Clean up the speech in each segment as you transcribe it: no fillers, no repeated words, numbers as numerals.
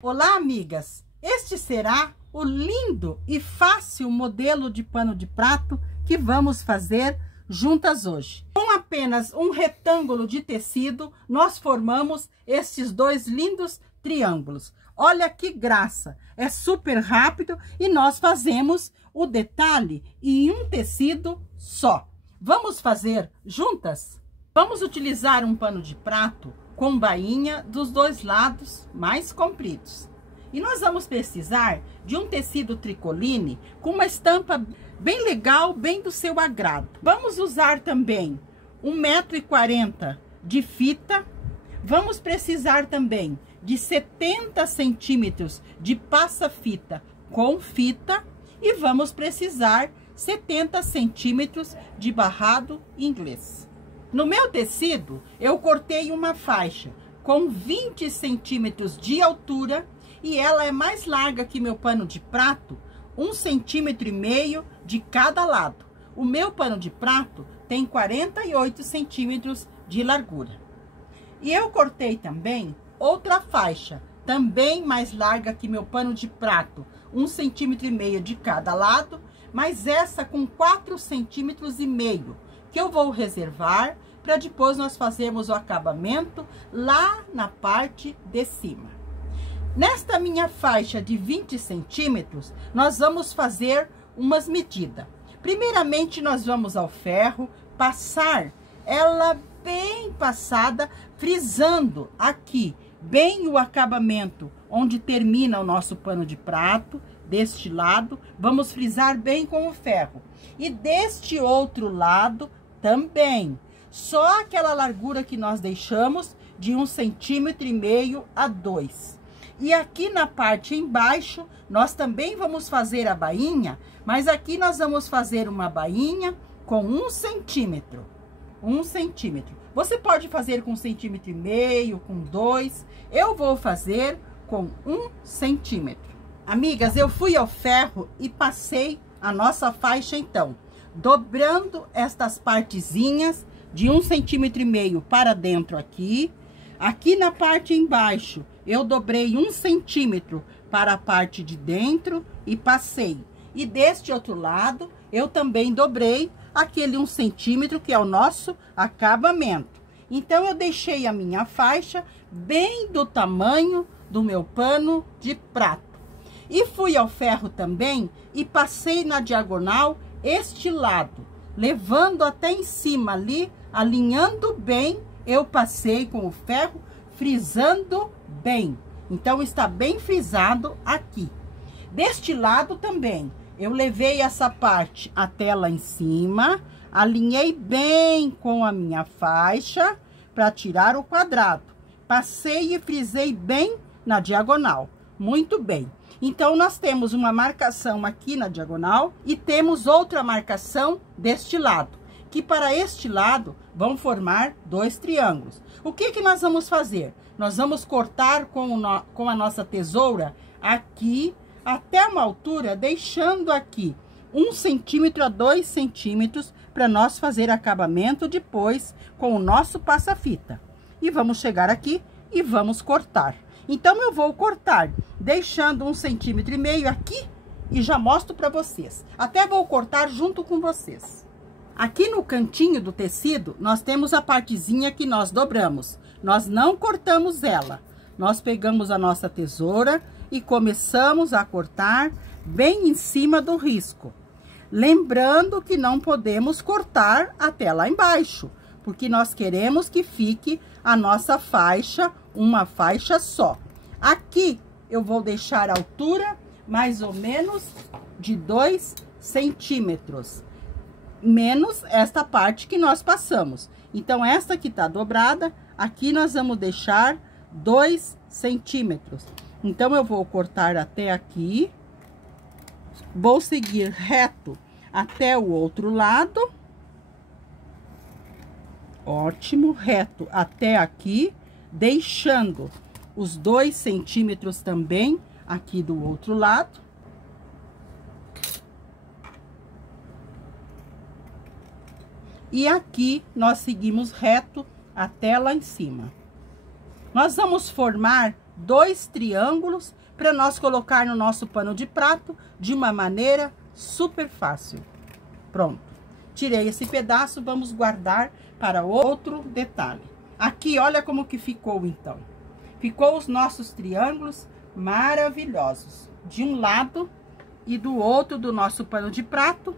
Olá, amigas! Este será o lindo e fácil modelo de pano de prato que vamos fazer juntas hoje. Com apenas um retângulo de tecido, nós formamos estes dois lindos triângulos. Olha que graça! É super rápido e nós fazemos o detalhe em um tecido só. Vamos fazer juntas? Vamos utilizar um pano de prato com bainha dos dois lados mais compridos. E nós vamos precisar de um tecido tricoline com uma estampa bem legal, bem do seu agrado. Vamos usar também 1,40 m de fita. Vamos precisar também de 70 centímetros de passa-fita com fita. E vamos precisar 70 centímetros de barrado inglês. No meu tecido, eu cortei uma faixa com 20 centímetros de altura e ela é mais larga que meu pano de prato, 1,5 centímetro de cada lado. O meu pano de prato tem 48 centímetros de largura. E eu cortei também outra faixa, também mais larga que meu pano de prato, 1,5 centímetro de cada lado, mas essa com 4,5 centímetros, que eu vou reservar para depois nós fazermos o acabamento lá na parte de cima. Nesta minha faixa de 20 centímetros, nós vamos fazer umas medidas. Primeiramente, nós vamos ao ferro, passar ela bem passada, frisando aqui, bem o acabamento, onde termina o nosso pano de prato. Deste lado, vamos frisar bem com o ferro. E deste outro lado também. Só aquela largura que nós deixamos de 1,5 centímetro a 2. E aqui na parte embaixo, nós também vamos fazer a bainha, mas aqui nós vamos fazer uma bainha com 1 centímetro. 1 centímetro. Você pode fazer com 1,5 centímetro, com 2. Eu vou fazer com 1 centímetro. Amigas, eu fui ao ferro e passei a nossa faixa então, dobrando estas partezinhas de 1,5 centímetro para dentro aqui. Aqui na parte embaixo, eu dobrei 1 centímetro para a parte de dentro e passei. E deste outro lado, eu também dobrei aquele 1 centímetro que é o nosso acabamento. Então, eu deixei a minha faixa bem do tamanho do meu pano de prato. E fui ao ferro também e passei na diagonal este lado, levando até em cima ali, alinhando bem, eu passei com o ferro, frisando bem. Então, está bem frisado aqui. Deste lado também, eu levei essa parte até lá em cima, alinhei bem com a minha faixa para tirar o quadrado. Passei e frisei bem na diagonal. Muito bem. Então, nós temos uma marcação aqui na diagonal e temos outra marcação deste lado, que para este lado vão formar dois triângulos. O que que nós vamos fazer? Nós vamos cortar com a nossa tesoura aqui até uma altura, deixando aqui 1 centímetro a 2 centímetros para nós fazer acabamento depois com o nosso passa-fita. E vamos chegar aqui e vamos cortar. Então, eu vou cortar, deixando 1,5 centímetro aqui e já mostro para vocês. Até vou cortar junto com vocês. Aqui no cantinho do tecido, nós temos a partezinha que nós dobramos. Nós não cortamos ela. Nós pegamos a nossa tesoura e começamos a cortar bem em cima do risco. Lembrando que não podemos cortar até lá embaixo, porque nós queremos que fique a nossa faixa, uma faixa só. Aqui eu vou deixar a altura mais ou menos de 2 centímetros, menos esta parte que nós passamos. Então, esta que tá dobrada, aqui nós vamos deixar 2 centímetros. Então, eu vou cortar até aqui, vou seguir reto até o outro lado. Ótimo, reto até aqui, deixando os 2 centímetros também aqui do outro lado. E aqui nós seguimos reto até lá em cima. Nós vamos formar 2 triângulos para nós colocar no nosso pano de prato de uma maneira super fácil. Pronto. Tirei esse pedaço, vamos guardar para outro detalhe. Aqui, olha como que ficou, então. Ficou os nossos triângulos maravilhosos. De um lado e do outro do nosso pano de prato.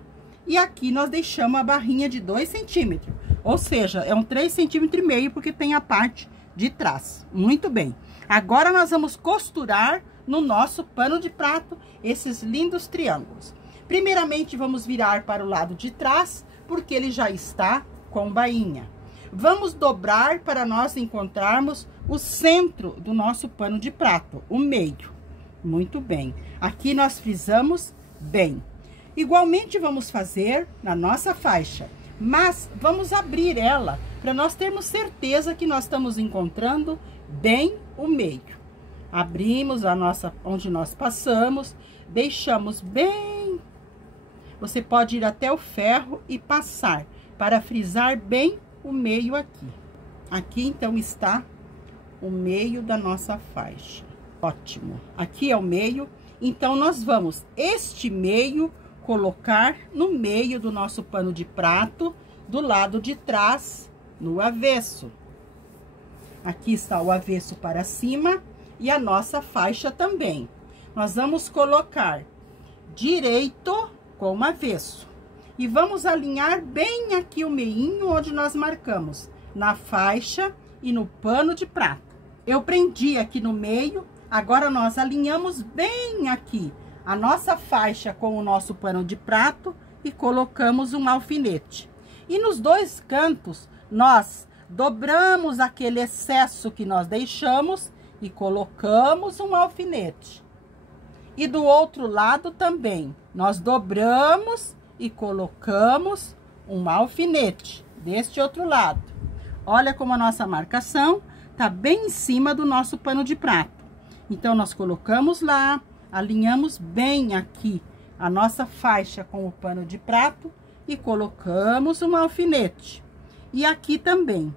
E aqui nós deixamos a barrinha de 2 centímetros. Ou seja, é um 3,5 centímetros, porque tem a parte de trás. Muito bem. Agora, nós vamos costurar no nosso pano de prato esses lindos triângulos. Primeiramente, vamos virar para o lado de trás, porque ele já está com bainha. Vamos dobrar para nós encontrarmos o centro do nosso pano de prato, o meio. Muito bem. Aqui nós frisamos bem. Igualmente, vamos fazer na nossa faixa, mas vamos abrir ela para nós termos certeza que nós estamos encontrando bem o meio. Abrimos a nossa, onde nós passamos, deixamos bem. Você pode ir até o ferro e passar para frisar bem o meio aqui. Aqui, então, está o meio da nossa faixa. Ótimo. Aqui é o meio. Então, nós vamos este meio colocar no meio do nosso pano de prato, do lado de trás, no avesso. Aqui está o avesso para cima e a nossa faixa também. Nós vamos colocar direito com avesso. E vamos alinhar bem aqui o meinho onde nós marcamos, na faixa e no pano de prato. Eu prendi aqui no meio, agora nós alinhamos bem aqui a nossa faixa com o nosso pano de prato e colocamos um alfinete. E nos 2 cantos, nós dobramos aquele excesso que nós deixamos e colocamos um alfinete. E do outro lado também, nós dobramos e colocamos um alfinete deste outro lado. Olha como a nossa marcação tá bem em cima do nosso pano de prato. Então, nós colocamos lá, alinhamos bem aqui a nossa faixa com o pano de prato e colocamos um alfinete. E aqui também,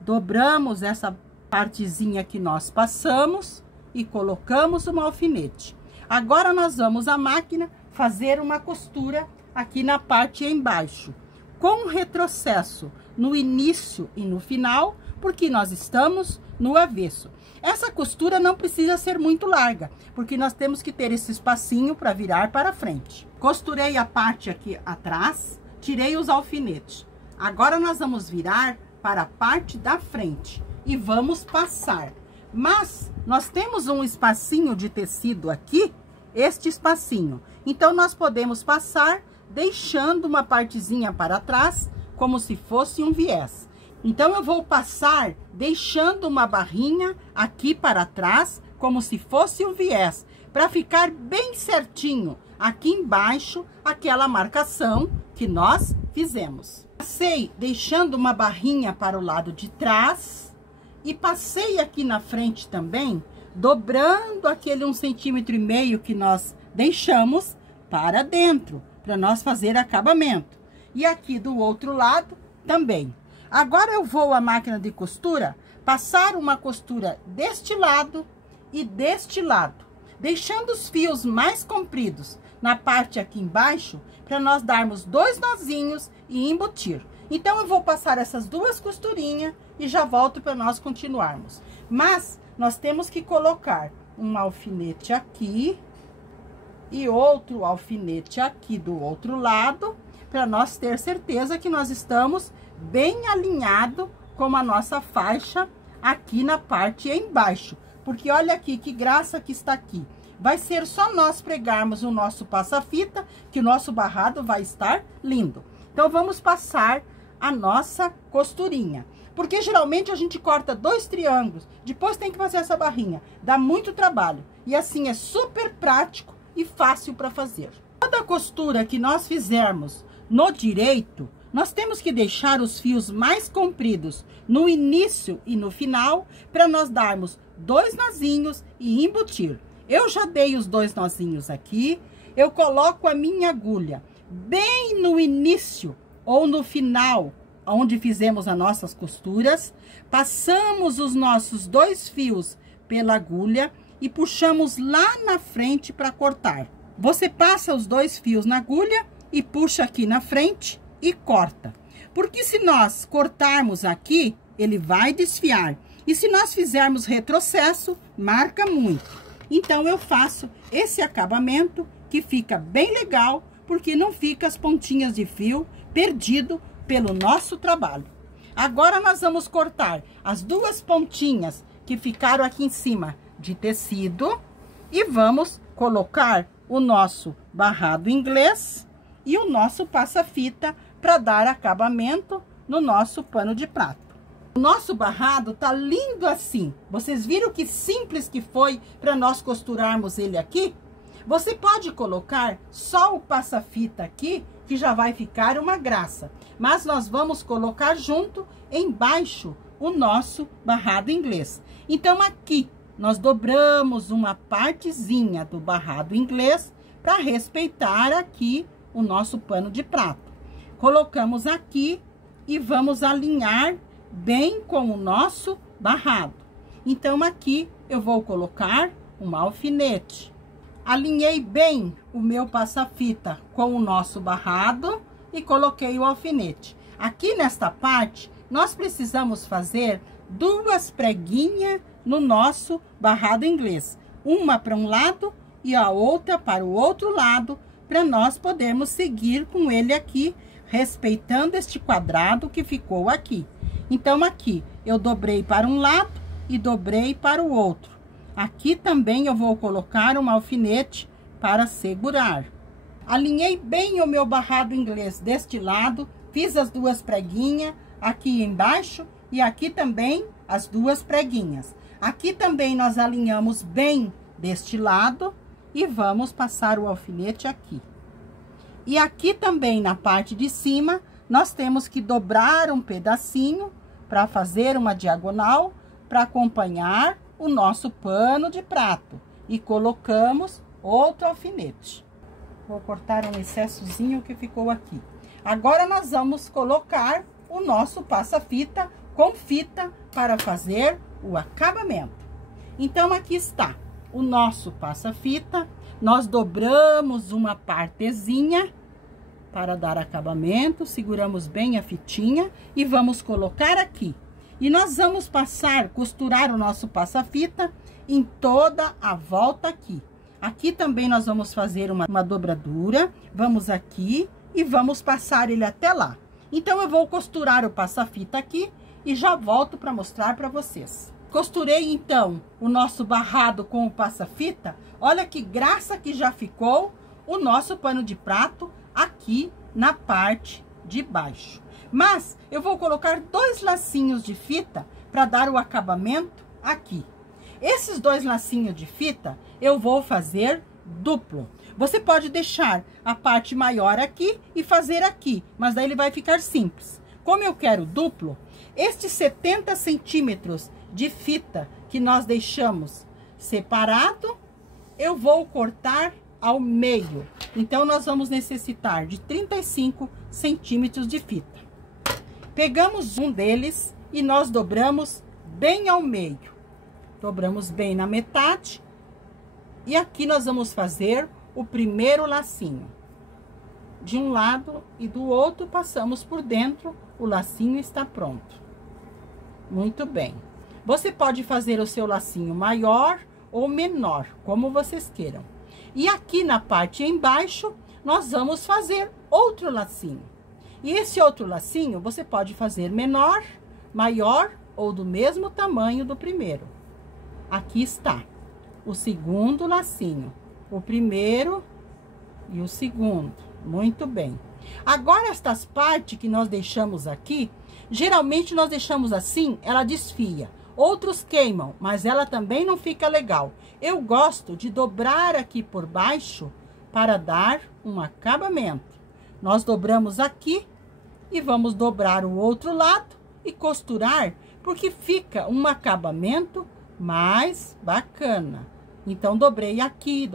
dobramos essa partezinha que nós passamos e colocamos um alfinete. Agora, nós vamos à máquina fazer uma costura aqui na parte embaixo, com retrocesso no início e no final, porque nós estamos no avesso. Essa costura não precisa ser muito larga, porque nós temos que ter esse espacinho para virar para frente. Costurei a parte aqui atrás, tirei os alfinetes. Agora, nós vamos virar para a parte da frente e vamos passar. Mas, nós temos um espacinho de tecido aqui, este espacinho. Então, nós podemos passar deixando uma partezinha para trás, como se fosse um viés. Então, eu vou passar deixando uma barrinha aqui para trás, como se fosse um viés, para ficar bem certinho aqui embaixo, aquela marcação que nós fizemos. Passei deixando uma barrinha para o lado de trás e passei aqui na frente também, dobrando aquele 1,5 centímetros que nós deixamos para dentro, para nós fazer acabamento. E aqui do outro lado também. Agora, eu vou à máquina de costura, passar uma costura deste lado e deste lado, deixando os fios mais compridos na parte aqui embaixo, para nós darmos 2 nozinhos e embutir. Então, eu vou passar essas 2 costurinhas e já volto para nós continuarmos. Mas, nós temos que colocar um alfinete aqui e outro alfinete aqui do outro lado, para nós ter certeza que nós estamos bem alinhado com a nossa faixa aqui na parte embaixo. Porque olha aqui, que graça que está aqui. Vai ser só nós pregarmos o nosso passa-fita, que o nosso barrado vai estar lindo. Então, vamos passar a nossa costurinha. Porque geralmente a gente corta 2 triângulos, depois tem que fazer essa barrinha. Dá muito trabalho. E assim, é super prático e fácil para fazer. Toda costura que nós fizermos no direito, nós temos que deixar os fios mais compridos no início e no final, para nós darmos 2 nozinhos e embutir. Eu já dei os 2 nozinhos aqui, eu coloco a minha agulha bem no início ou no final, onde fizemos as nossas costuras, passamos os nossos 2 fios pela agulha e puxamos lá na frente para cortar. Você passa os 2 fios na agulha e puxa aqui na frente e corta. Porque se nós cortarmos aqui, ele vai desfiar. E se nós fizermos retrocesso, marca muito. Então, eu faço esse acabamento que fica bem legal, porque não fica as pontinhas de fio perdido pelo nosso trabalho. Agora, nós vamos cortar as 2 pontinhas que ficaram aqui em cima de tecido e vamos colocar o nosso barrado inglês e o nosso passa-fita para dar acabamento no nosso pano de prato. O nosso barrado tá lindo assim. Vocês viram que simples que foi para nós costurarmos ele aqui? Você pode colocar só o passa-fita aqui, que já vai ficar uma graça. Mas nós vamos colocar junto, embaixo, o nosso barrado inglês. Então, aqui, nós dobramos uma partezinha do barrado inglês para respeitar aqui o nosso pano de prato. Colocamos aqui e vamos alinhar bem com o nosso barrado. Então, aqui eu vou colocar um alfinete. Alinhei bem o meu passa-fita com o nosso barrado e coloquei o alfinete. Aqui nesta parte, nós precisamos fazer 2 preguinhas no nosso barrado inglês. Uma para um lado e a outra para o outro lado, para nós podermos seguir com ele aqui, respeitando este quadrado que ficou aqui. Então, aqui eu dobrei para um lado e dobrei para o outro. Aqui também eu vou colocar um alfinete para segurar. Alinhei bem o meu barrado inglês deste lado, fiz as 2 preguinhas aqui embaixo e aqui também as 2 preguinhas. Aqui também nós alinhamos bem deste lado e vamos passar o alfinete aqui. E aqui também na parte de cima, nós temos que dobrar um pedacinho para fazer uma diagonal para acompanhar o nosso pano de prato. E colocamos outro alfinete. Vou cortar um excessozinho que ficou aqui. Agora, nós vamos colocar o nosso passa-fita com fita para fazer o acabamento. Então, aqui está o nosso passa-fita. Nós dobramos uma partezinha para dar acabamento, seguramos bem a fitinha e vamos colocar aqui. E nós vamos costurar o nosso passa-fita em toda a volta aqui. Aqui também nós vamos fazer uma dobradura, vamos aqui e vamos passar ele até lá. Então, eu vou costurar o passa-fita aqui e já volto para mostrar para vocês. Costurei, então, o nosso barrado com o passa-fita. Olha que graça que já ficou o nosso pano de prato aqui na parte de baixo. Mas eu vou colocar 2 lacinhos de fita para dar o acabamento aqui. Esses 2 lacinhos de fita eu vou fazer duplo. Você pode deixar a parte maior aqui e fazer aqui, mas daí ele vai ficar simples. Como eu quero duplo, estes 70 centímetros de fita que nós deixamos separado, eu vou cortar ao meio. Então, nós vamos necessitar de 35 centímetros de fita. Pegamos um deles e nós dobramos bem ao meio. Dobramos bem na metade. E aqui nós vamos fazer o primeiro lacinho. De um lado e do outro, passamos por dentro, o lacinho está pronto. Muito bem. Você pode fazer o seu lacinho maior ou menor, como vocês queiram. E aqui na parte embaixo, nós vamos fazer outro lacinho. E esse outro lacinho, você pode fazer menor, maior ou do mesmo tamanho do primeiro. Aqui está o segundo lacinho, o primeiro e o segundo. Muito bem. Agora, estas partes que nós deixamos aqui, geralmente nós deixamos assim, ela desfia. Outros queimam, mas ela também não fica legal. Eu gosto de dobrar aqui por baixo para dar um acabamento. Nós dobramos aqui e vamos dobrar o outro lado e costurar, porque fica um acabamento mais bacana. Então, dobrei aqui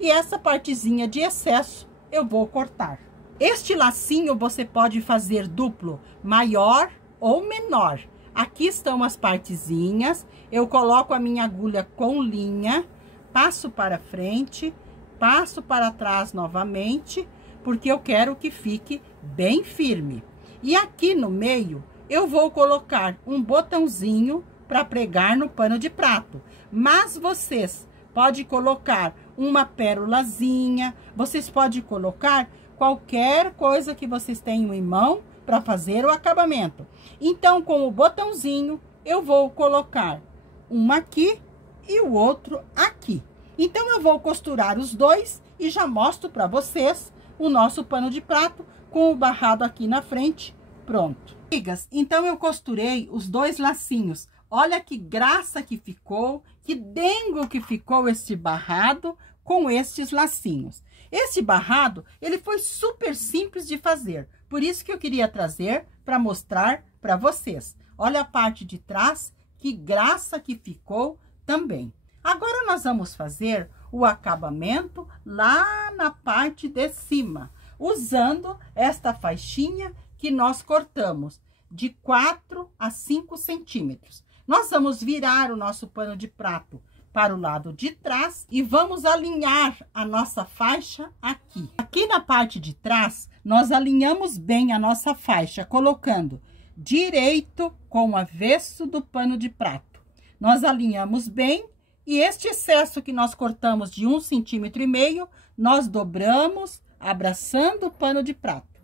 e essa partezinha de excesso eu vou cortar. Este lacinho você pode fazer duplo, maior ou menor. Aqui estão as partezinhas. Eu coloco a minha agulha com linha, passo para frente, passo para trás novamente, porque eu quero que fique bem firme. E aqui no meio, eu vou colocar um botãozinho para pregar no pano de prato. Mas vocês podem colocar uma pérolazinha, vocês podem colocar qualquer coisa que vocês tenham em mão para fazer o acabamento. Então, com o botãozinho, eu vou colocar uma aqui e o outro aqui. Então, eu vou costurar os dois e já mostro para vocês o nosso pano de prato com o barrado aqui na frente, pronto. Amigas, então eu costurei os dois lacinhos. Olha que graça que ficou, que dengo que ficou este barrado com estes lacinhos. Esse barrado, ele foi super simples de fazer. Por isso que eu queria trazer para mostrar para vocês. Olha a parte de trás, que graça que ficou também. Agora nós vamos fazer o acabamento lá na parte de cima, usando esta faixinha que nós cortamos de 4 a 5 centímetros. Nós vamos virar o nosso pano de prato para o lado de trás e vamos alinhar a nossa faixa aqui. Aqui na parte de trás, nós alinhamos bem a nossa faixa, colocando direito com o avesso do pano de prato. Nós alinhamos bem e este excesso que nós cortamos de 1,5 centímetro, nós dobramos, abraçando o pano de prato.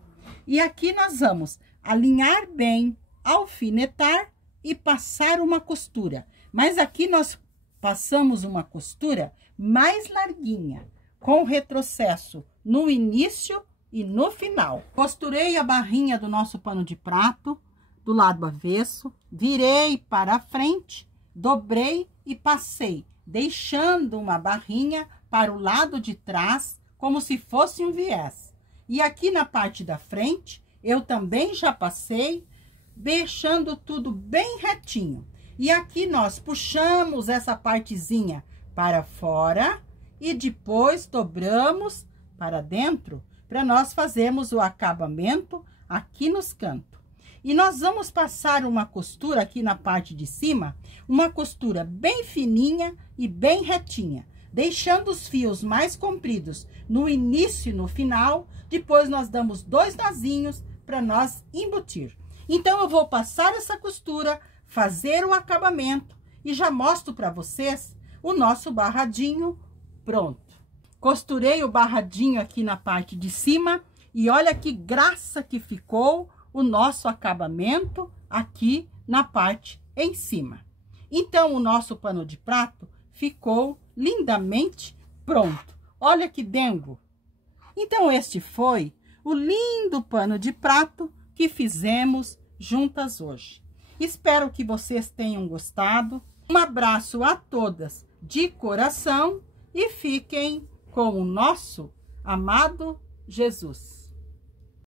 E aqui nós vamos alinhar bem, alfinetar e passar uma costura. Mas aqui nós passamos uma costura mais larguinha, com retrocesso no início e no final. Costurei a barrinha do nosso pano de prato do lado avesso, virei para a frente, dobrei e passei, deixando uma barrinha para o lado de trás, como se fosse um viés. E aqui na parte da frente, eu também já passei, deixando tudo bem retinho. E aqui nós puxamos essa partezinha para fora e depois dobramos para dentro, para nós fazermos o acabamento aqui nos cantos. E nós vamos passar uma costura aqui na parte de cima, uma costura bem fininha e bem retinha, deixando os fios mais compridos no início e no final. Depois nós damos 2 nozinhos para nós embutir. Então, eu vou passar essa costura, fazer o acabamento e já mostro para vocês o nosso barradinho pronto. Costurei o barradinho aqui na parte de cima e olha que graça que ficou o nosso acabamento aqui na parte em cima. Então, o nosso pano de prato ficou lindamente pronto. Olha que dengo! Então, este foi o lindo pano de prato que fizemos juntas hoje. Espero que vocês tenham gostado. Um abraço a todas de coração e fiquem com o nosso amado Jesus.